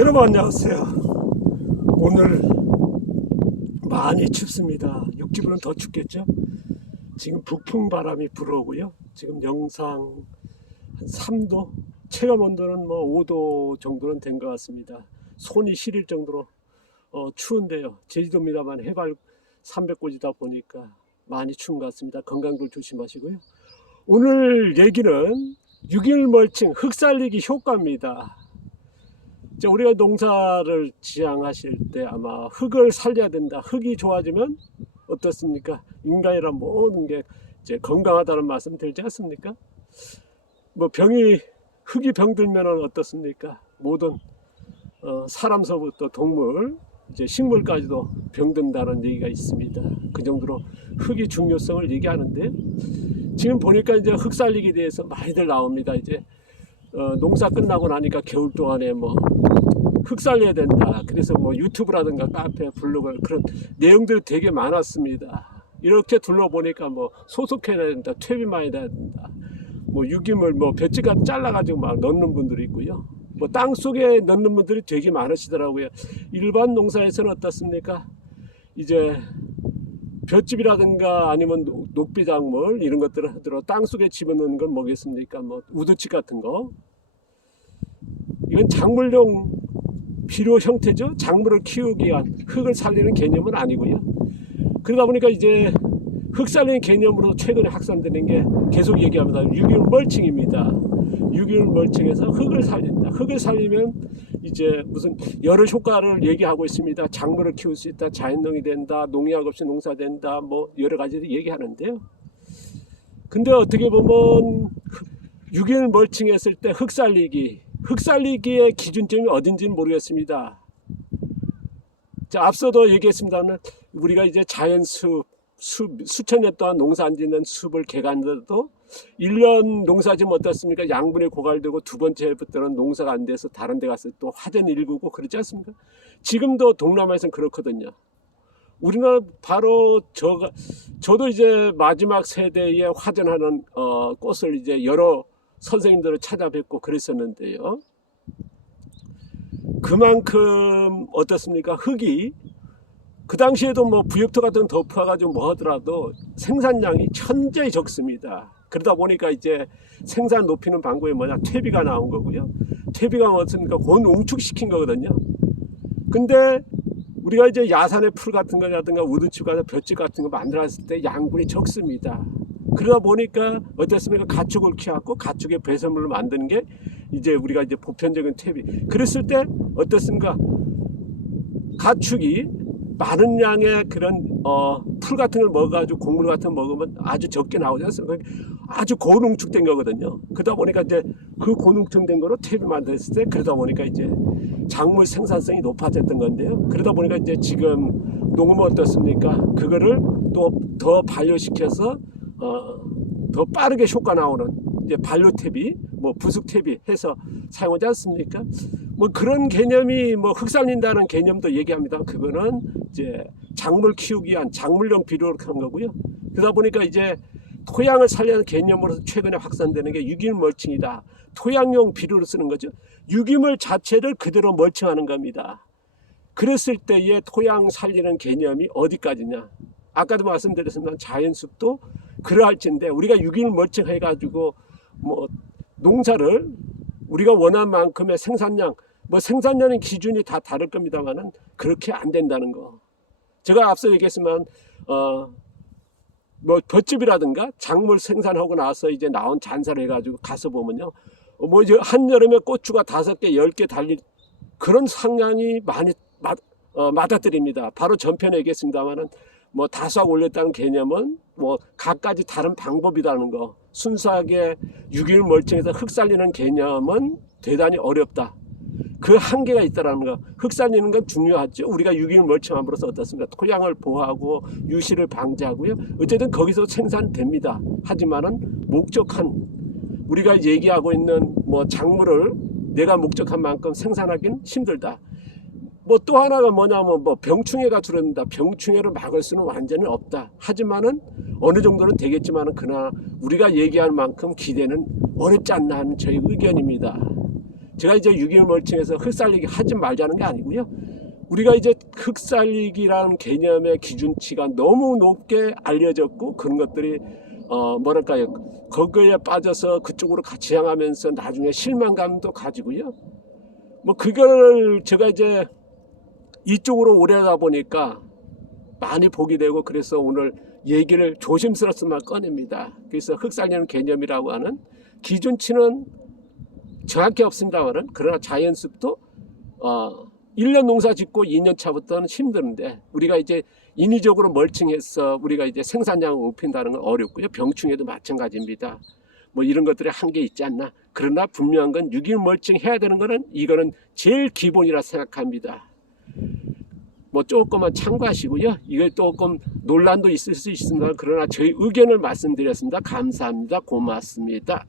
여러분 안녕하세요. 오늘 많이 춥습니다. 육지부는 더 춥겠죠? 지금 북풍 바람이 불어오고요. 지금 영상 한 3도, 체감 온도는 뭐 5도 정도는 된 것 같습니다. 손이 시릴 정도로 어, 추운데요. 제주도입니다만 해발 300고지다 보니까 많이 추운 것 같습니다. 건강들 조심하시고요. 오늘 얘기는 6일 멀칭 흙살리기 효과입니다. 이제 우리가 농사를 지향하실 때 아마 흙을 살려야 된다. 흙이 좋아지면 어떻습니까? 인간이란 모든 게 이제 건강하다는 말씀 들지 않습니까? 뭐 병이 흙이 병들면 어떻습니까? 모든 어, 사람서부터 동물, 이제 식물까지도 병든다는 얘기가 있습니다. 그 정도로 흙의 중요성을 얘기하는데 지금 보니까 이제 흙 살리기에 대해서 많이들 나옵니다. 이제 어, 농사 끝나고 나니까 겨울 동안에 뭐흙 살려야 된다. 그래서 뭐 유튜브라든가 카페, 블로그 그런 내용들이 되게 많았습니다. 이렇게 둘러보니까 뭐 소속해야 된다, 퇴비 많이 해야 된다. 뭐 유기물 뭐 볏짚같이 잘라가지고 막 넣는 분들이 있고요. 뭐 땅 속에 넣는 분들이 되게 많으시더라고요. 일반 농사에서는 어떻습니까? 이제 볏짚이라든가 아니면 녹- 녹비작물 이런 것들을 하더라도 땅 속에 집어넣는 건 뭐겠습니까? 뭐 우드칩 같은 거. 이건 작물용 비료 형태죠. 작물을 키우기 위한 흙을 살리는 개념은 아니고요. 그러다 보니까 이제 흙 살리는 개념으로 최근에 확산되는 게 계속 얘기합니다. 유기물 멀칭입니다. 유기물 멀칭에서 흙을 살린다. 흙을 살리면 이제 무슨 여러 효과를 얘기하고 있습니다. 작물을 키울 수 있다. 자연농이 된다. 농약 없이 농사된다. 뭐 여러 가지를 얘기하는데요. 근데 어떻게 보면 유기물 멀칭했을 때 흙 살리기, 흙 살리기의 기준점이 어딘지는 모르겠습니다. 자, 앞서도 얘기했습니다만 우리가 이제 자연숲, 숲, 수천 년 동안 농사 안 짓는 숲을 개간해도 1년 농사 지면 어떻습니까? 양분이 고갈되고 두 번째부터는 농사가 안 돼서 다른 데 가서 또 화전 일구고 그러지 않습니까? 지금도 동남아에서는 그렇거든요. 우리나라 바로 저가 저도 이제 마지막 세대에 화전하는 어, 꽃을 이제 여러 선생님들을 찾아뵙고 그랬었는데요. 그만큼 어떻습니까? 흙이 그 당시에도 뭐 부역토 같은 거 덮어가지고 뭐 하더라도 생산량이 천재히 적습니다. 그러다 보니까 이제 생산 높이는 방법이 뭐냐? 퇴비가 나온 거고요. 퇴비가 뭐습니까? 곤 웅축시킨 거거든요. 근데 우리가 이제 야산의 풀 같은 거라든가 우드칩 같은 볏짚 같은 거 만들었을 때 양분이 적습니다. 그러다 보니까 어떻습니까? 가축을 키워갖고 가축의 배설물을 만드는 게 이제 우리가 이제 보편적인 퇴비. 그랬을 때 어떻습니까? 가축이 많은 양의 그런 어, 풀 같은 걸 먹어가지고 곡물 같은 거 먹으면 아주 적게 나오지 않습니까? 아주 고농축된 거거든요. 그러다 보니까 이제 그 고농축된 거로 퇴비 만들었을 때 그러다 보니까 이제 작물 생산성이 높아졌던 건데요. 그러다 보니까 이제 지금 농업은 어떻습니까? 그거를 또더 반려시켜서 어, 더 빠르게 효과 나오는 이제 반려 퇴비, 뭐 부숙 퇴비 해서 사용하지 않습니까? 뭐 그런 개념이 뭐 흙살린다는 개념도 얘기합니다. 그거는 이제 작물 키우기 위한 작물용 비료를 한 거고요. 그러다 보니까 이제 토양을 살리는 개념으로 최근에 확산되는 게 유기물 멀칭이다. 토양용 비료를 쓰는 거죠. 유기물 자체를 그대로 멀칭하는 겁니다. 그랬을 때의 토양 살리는 개념이 어디까지냐? 아까도 말씀드렸습니다. 자연숲도 그러할진데 우리가 유기물 멀칭 해가지고 뭐 농사를 우리가 원하는 만큼의 생산량, 뭐 생산량의 기준이 다 다를 겁니다만은 그렇게 안 된다는 거. 제가 앞서 얘기했지만 어. 뭐 볏짚이라든가 작물 생산하고 나서 이제 나온 잔사를 해가지고 가서 보면요, 어, 뭐 이제 한 여름에 고추가 다섯 개, 열 개 달릴 그런 상량이 많이 맞, 어, 맞아들입니다. 바로 전편에 얘기했습니다만은 뭐 다수학 올렸다는 개념은 뭐 각가지 다른 방법이라는 거. 순수하게 유기물 멀쩡해서 흙 살리는 개념은 대단히 어렵다. 그 한계가 있다라는 거. 흙 살리는 건 중요하죠. 우리가 유기물 멀쩡함으로써 어떻습니까? 토양을 보호하고 유실을 방지하고요. 어쨌든 거기서 생산됩니다. 하지만은 목적한 우리가 얘기하고 있는 뭐 작물을 내가 목적한 만큼 생산하기는 힘들다. 뭐 또 하나가 뭐냐면 뭐 병충해가 줄어든다. 병충해를 막을 수는 완전히 없다. 하지만은 어느 정도는 되겠지만은 그러나 우리가 얘기할 만큼 기대는 어렵지 않나 하는 저희 의견입니다. 제가 이제 유기물 멀칭해서 흙살리기 하지 말자는 게 아니고요. 우리가 이제 흙살리기라는 개념의 기준치가 너무 높게 알려졌고 그런 것들이 어 뭐랄까요 거기에 빠져서 그쪽으로 같이 향하면서 나중에 실망감도 가지고요. 뭐 그걸 제가 이제 이쪽으로 오래가 보니까 많이 보게 되고 그래서 오늘 얘기를 조심스럽지만 꺼냅니다. 그래서 흙살리는 개념이라고 하는 기준치는 정확히 없습니다만은 그러나 자연습도 어 1년 농사 짓고 2년 차부터는 힘드는데 우리가 이제 인위적으로 멀칭해서 우리가 이제 생산량을 높인다는 건 어렵고요. 병충해도 마찬가지입니다. 뭐 이런 것들이 한계 있지 않나. 그러나 분명한 건 유기물 멀칭 해야 되는 거는 이거는 제일 기본이라 생각합니다. 뭐 조금만 참고하시고요. 이게 조금 논란도 있을 수 있습니다. 그러나 저희 의견을 말씀드렸습니다. 감사합니다. 고맙습니다.